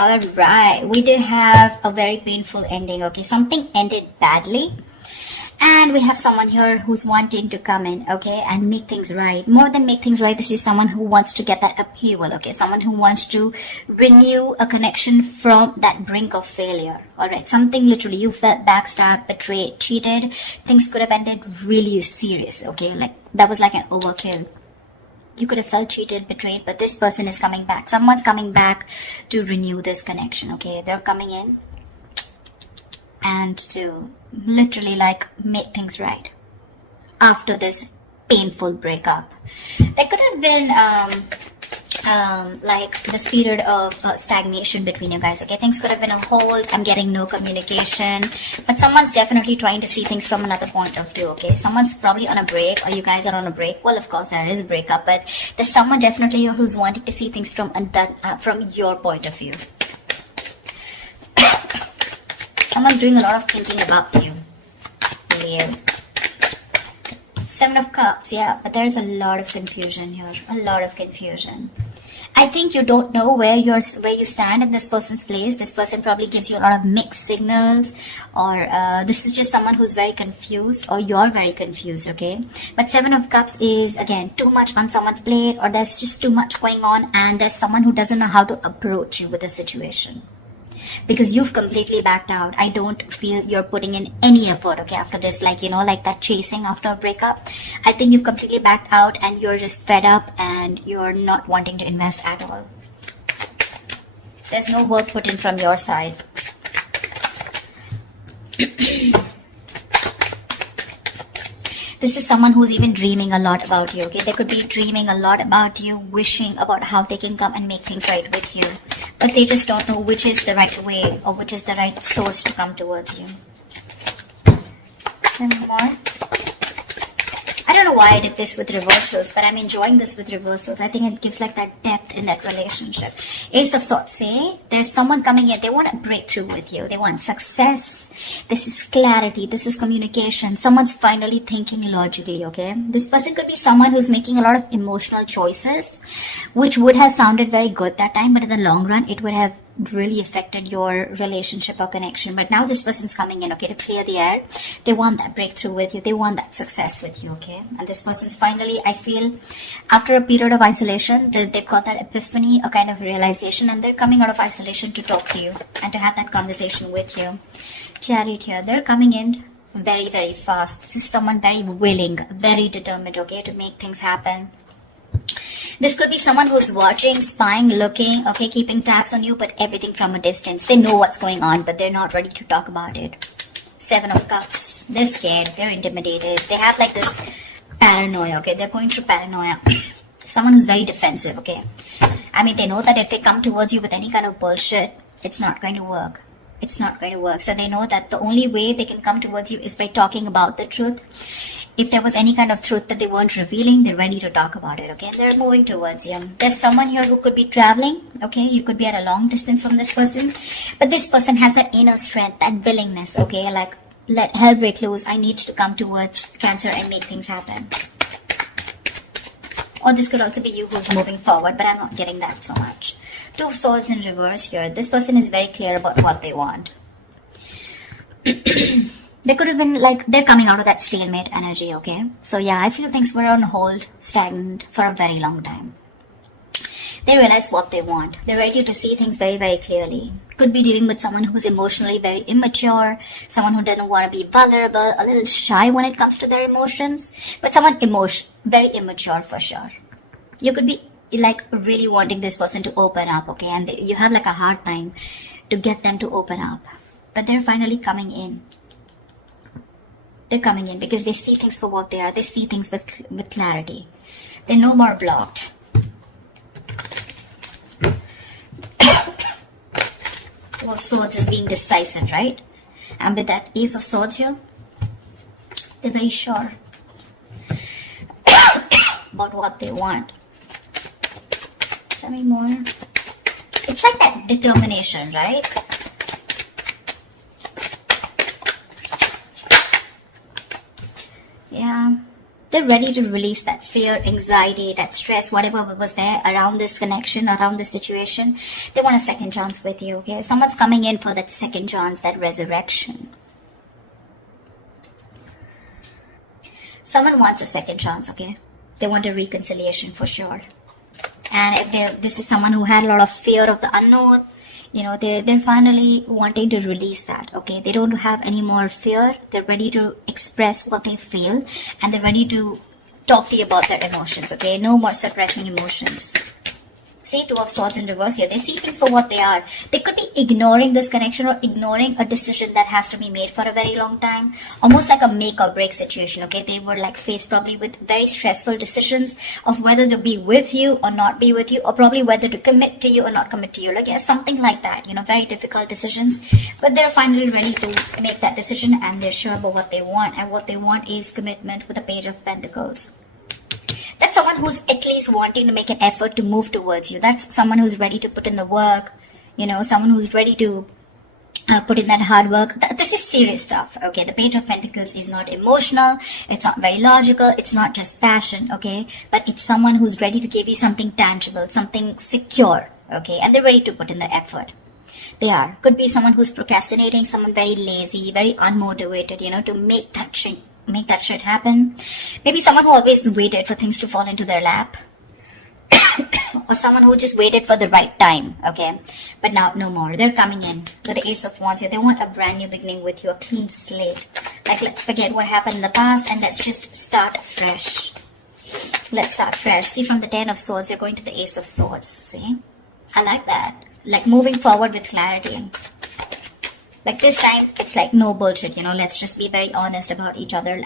All right, we do have a very painful ending. Okay, something ended badly, and we have someone here who's wanting to come in, okay, and make things right. More than make things right, this is someone who wants to get that upheaval, okay, someone who wants to renew a connection from that brink of failure. All right, something literally you felt backstabbed, betrayed, cheated. Things could have ended really serious, okay, like that was like an overkill. You could have felt cheated, betrayed, but this person is coming back. Someone's coming back to renew this connection, okay? They're coming in and to literally like make things right after this painful breakup. There could have been like this period of stagnation between you guys, okay? Things could have been a hold. I'm getting no communication, but someone's definitely trying to see things from another point of view, okay? Someone's probably on a break, or you guys are on a break. Well, of course there is a breakup, but there's someone definitely who's wanting to see things from your point of view. Someone's doing a lot of thinking about you, Leo. 7 of Cups, yeah, but there's a lot of confusion here, a lot of confusion. I think you don't know where you stand in this person's place. This person probably gives you a lot of mixed signals, or this is just someone who's very confused, or you're very confused, okay? But 7 of Cups is, again, too much on someone's plate, or there's just too much going on, and there's someone who doesn't know how to approach you with the situation. Because you've completely backed out. I don't feel you're putting in any effort, okay, after this, like, you know, like that chasing after a breakup. I think you've completely backed out and you're just fed up and you're not wanting to invest at all. There's no work put in from your side. This is someone who's even dreaming a lot about you, okay? They could be dreaming a lot about you, wishing about how they can come and make things right with you. But they just don't know which is the right way or which is the right source to come towards you. Any more? I don't know why I did this with reversals, but I'm enjoying this with reversals. I think it gives like that depth in that relationship. Ace of Swords, say there's someone coming in. They want to break through with you. They want success. This is clarity. This is communication. Someone's finally thinking logically, okay? This person could be someone who's making a lot of emotional choices, which would have sounded very good that time, but in the long run, it would have really affected your relationship or connection. But now this person's coming in, okay, to clear the air. They want that breakthrough with you. They want that success with you, okay? And this person's finally, I feel, after a period of isolation, they've got that epiphany, a kind of realization, and they're coming out of isolation to talk to you and to have that conversation with you. Chariot here, they're coming in very, very fast. This is someone very willing, very determined, okay, to make things happen. This could be someone who's watching, spying, looking, okay, keeping tabs on you, but everything from a distance. They know what's going on, but they're not ready to talk about it. 7 of Cups. They're scared. They're intimidated. They have like this paranoia, okay? They're going through paranoia. Someone who's very defensive, okay? I mean, they know that if they come towards you with any kind of bullshit, it's not going to work. It's not going to work. So they know that the only way they can come towards you is by talking about the truth. If there was any kind of truth that they weren't revealing, they're ready to talk about it, okay? They're moving towards you. There's someone here who could be traveling, okay? You could be at a long distance from this person. But this person has that inner strength, that willingness, okay? Like, let hell break loose. I need to come towards Cancer and make things happen. Or this could also be you who's moving forward, but I'm not getting that so much. 2 of Swords in reverse here. This person is very clear about what they want. They could have been like, they're coming out of that stalemate energy, okay? So yeah, I feel things were on hold, stagnant for a very long time. They realize what they want. They're ready to see things very, very clearly. Could be dealing with someone who's emotionally very immature, someone who doesn't want to be vulnerable, a little shy when it comes to their emotions, but someone very immature for sure. You could be like really wanting this person to open up, okay? And you have like a hard time to get them to open up. But they're finally coming in. They're coming in because they see things for what they are. They see things with clarity. They're no more blocked. Two of Swords is being decisive, right? And with that Ace of Swords here, they're very sure about what they want. Tell me more. It's like that determination, right? Yeah. They're ready to release that fear, anxiety, that stress, whatever was there around this connection, around this situation. They want a second chance with you, okay? Someone's coming in for that second chance, that resurrection. Someone wants a second chance, okay? They want a reconciliation for sure. And if this is someone who had a lot of fear of the unknown, you know, they're finally wanting to release that, okay? They don't have any more fear. They're ready to express what they feel, and they're ready to talk to you about their emotions, okay? No more suppressing emotions. See, Two of Swords in reverse here. They see things for what they are. They could be ignoring this connection or ignoring a decision that has to be made for a very long time. Almost like a make or break situation, okay? They were like faced probably with very stressful decisions of whether to be with you or not be with you, or probably whether to commit to you or not commit to you. Like, yeah, something like that, you know, very difficult decisions. But they're finally ready to make that decision, and they're sure about what they want. And what they want is commitment with the Page of Pentacles. That's someone who's at least wanting to make an effort to move towards you. That's someone who's ready to put in the work, you know, someone who's ready to put in that hard work. This is serious stuff, okay? The Page of Pentacles is not emotional, it's not very logical, it's not just passion, okay? But it's someone who's ready to give you something tangible, something secure, okay? And they're ready to put in the effort. They are. Could be someone who's procrastinating, someone very lazy, very unmotivated, you know, to make that shit happen. Maybe someone who always waited for things to fall into their lap. Or someone who just waited for the right time, okay? But now, no more. They're coming in with the Ace of Wands here. They want a brand new beginning with you, a clean slate. Like, let's forget what happened in the past and let's just start fresh. Let's start fresh. See, from the Ten of Swords, you're going to the Ace of Swords. See? I like that. Like, moving forward with clarity. Like, this time, it's like no bullshit, you know, let's just be very honest about each other.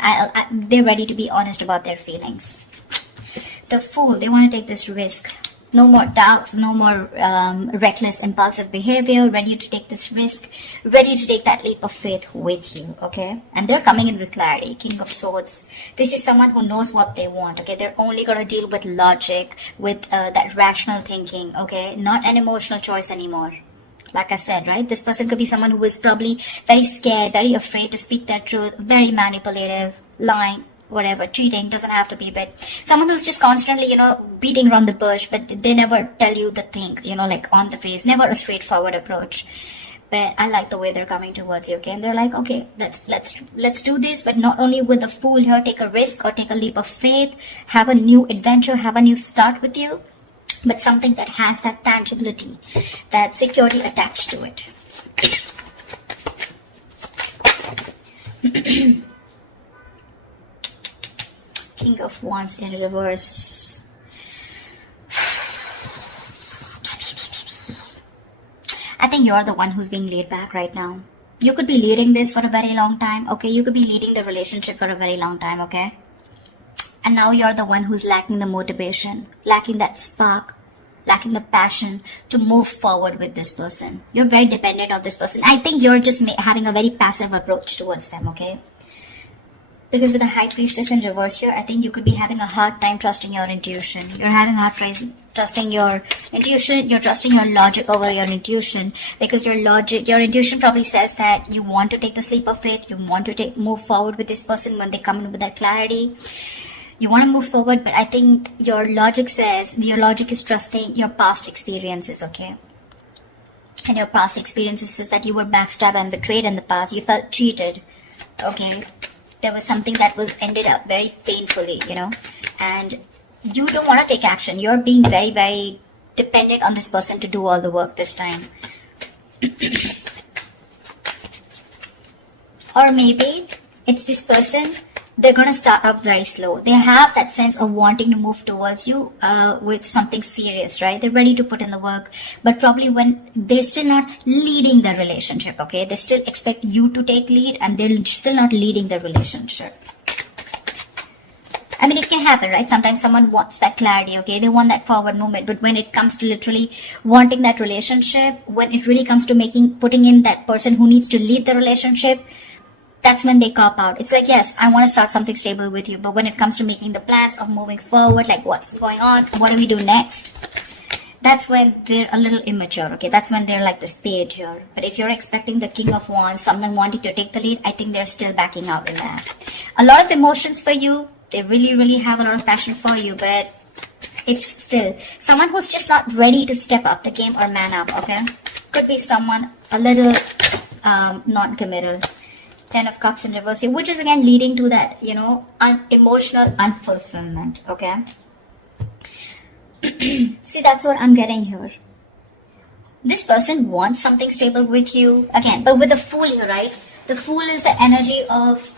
They're ready to be honest about their feelings. The Fool, they want to take this risk. No more doubts, no more reckless, impulsive behavior, ready to take this risk, ready to take that leap of faith with you, okay? And they're coming in with clarity. King of Swords. This is someone who knows what they want, okay? They're only going to deal with logic, with that rational thinking, okay? Not an emotional choice anymore. Like I said, right? This person could be someone who is probably very scared, very afraid to speak their truth, very manipulative, lying, whatever, cheating, doesn't have to be, but someone who's just constantly, you know, beating around the bush, but they never tell you the thing, you know, like on the face, never a straightforward approach. But I like the way they're coming towards you, okay? And they're like, okay, let's do this, but not only with the Fool here, take a risk or take a leap of faith, have a new adventure, have a new start with you, but something that has that tangibility, that security attached to it. King of Wands in reverse. I think you're the one who's being laid back right now. You could be leading this for a very long time, okay? You could be leading the relationship for a very long time, okay? And now you're the one who's lacking the motivation, lacking that spark, lacking the passion to move forward with this person. You're very dependent on this person. I think you're just having a very passive approach towards them, okay? Because with the High Priestess in reverse here, I think you could be having a hard time trusting your intuition. You're having a hard time trusting your intuition. You're trusting your logic over your intuition. Because your intuition probably says that you want to take the leap of faith. You want to move forward with this person when they come in with that clarity. You want to move forward, but I think your logic is trusting your past experiences, okay? And your past experiences is that you were backstabbed and betrayed in the past. You felt cheated, okay? There was something that was ended up very painfully, you know? And you don't want to take action. You're being very, very dependent on this person to do all the work this time. Or maybe it's this person. They're going to start up very slow. They have that sense of wanting to move towards you with something serious, right? They're ready to put in the work, but probably when they're still not leading the relationship, okay? They still expect you to take lead and they're still not leading the relationship. I mean, it can happen, right? Sometimes someone wants that clarity, okay? They want that forward movement, but when it comes to literally wanting that relationship, when it really comes to putting in that person who needs to lead the relationship, that's when they cop out. It's like, yes, I want to start something stable with you, but when it comes to making the plans of moving forward, like what's going on, what do we do next? That's when they're a little immature, okay? That's when they're like the spade here. But if you're expecting the King of Wands, someone wanting to take the lead, I think they're still backing out in that. A lot of emotions for you. They really, really have a lot of passion for you, but it's still someone who's just not ready to step up the game or man up, okay? Could be someone a little non-committal. 10 of Cups in reverse here, which is again leading to that, you know, emotional unfulfillment, okay? See, that's what I'm getting here. This person wants something stable with you, again, but with the Fool here, right? The Fool is the energy of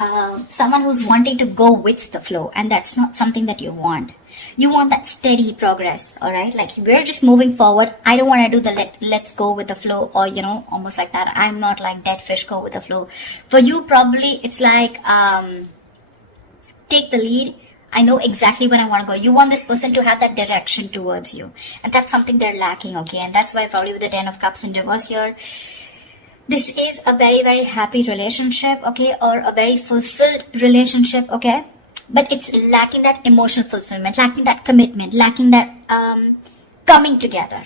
someone who's wanting to go with the flow, and that's not something that you want. You want that steady progress, all right? Like, we're just moving forward. I don't want to do the let's go with the flow, or, you know, almost like that. I'm not like dead fish, go with the flow. For you, probably, it's like, take the lead. I know exactly where I want to go. You want this person to have that direction towards you. And that's something they're lacking, okay? And that's why probably with the 10 of Cups in reverse here, this is a very, very happy relationship, okay? Or a very fulfilled relationship, okay? But it's lacking that emotional fulfillment, lacking that commitment, lacking that coming together.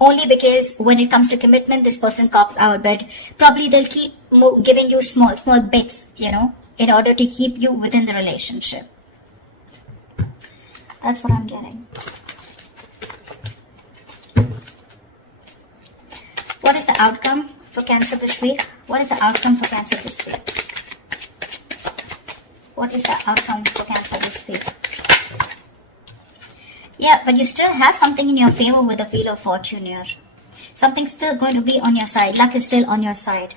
Only because when it comes to commitment, this person cops out, but probably they'll keep giving you small bits, you know, in order to keep you within the relationship. That's what I'm getting. What is the outcome for Cancer this week? What is the outcome for Cancer this week? What is the outcome for Cancer this week? Yeah, but you still have something in your favor with the Wheel of Fortune here. Something's still going to be on your side. Luck is still on your side.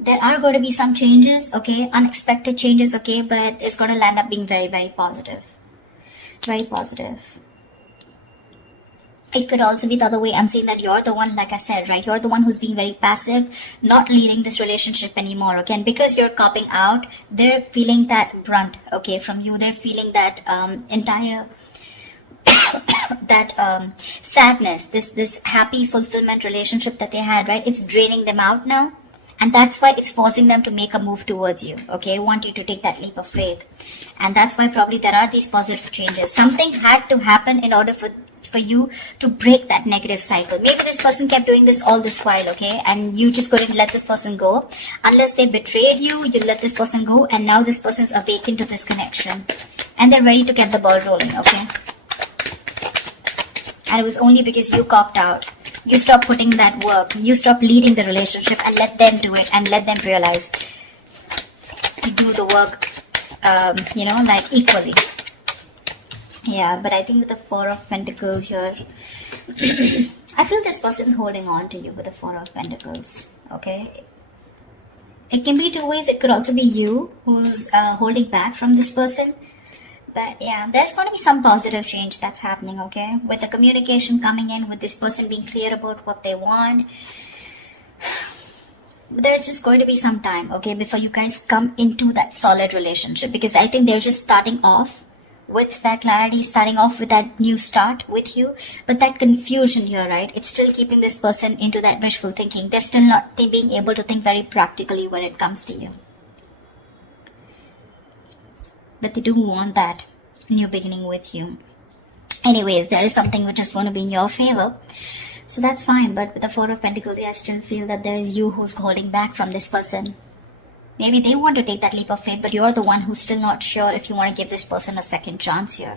There are going to be some changes, okay? Unexpected changes, okay? But it's going to land up being very, very positive. Very positive. It could also be the other way. I'm saying that you're the one, like I said, right? You're the one who's being very passive, not leading this relationship anymore, okay? And because you're copping out, they're feeling that brunt, okay, from you. They're feeling that entire sadness, this happy fulfillment relationship that they had, right? It's draining them out now. And that's why it's forcing them to make a move towards you, okay? Want you to take that leap of faith. And that's why probably there are these positive changes. Something had to happen in order for you to break that negative cycle. Maybe this person kept doing this all this while, okay? And you just couldn't let this person go. Unless they betrayed you, you let this person go. And now this person's awakened to this connection. And they're ready to get the ball rolling, okay? And it was only because you copped out. You stop putting that work. You stop leading the relationship and let them do it and let them realize to do the work, you know, like equally. Yeah, but I think with the Four of Pentacles here, I feel this person's holding on to you with the Four of Pentacles, okay? It can be two ways. It could also be you who's holding back from this person. But yeah, there's going to be some positive change that's happening, okay? With the communication coming in, with this person being clear about what they want. There's just going to be some time, okay, before you guys come into that solid relationship. Because I think they're just starting off with that clarity, starting off with that new start with you. But that confusion here, right? It's still keeping this person into that wishful thinking. They're still not being able to think very practically when it comes to you. But they do want that new beginning with you. Anyways, there is something which is going to be in your favor. So that's fine. But with the Four of Pentacles, I still feel that there is you who's holding back from this person. Maybe they want to take that leap of faith, but you're the one who's still not sure if you want to give this person a second chance here.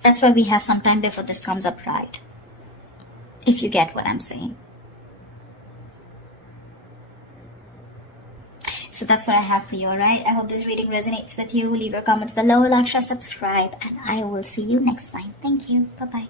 That's why we have some time before this comes up right. If you get what I'm saying. So that's what I have for you, alright? I hope this reading resonates with you. Leave your comments below, like, share, subscribe, and I will see you next time. Thank you. Bye-bye.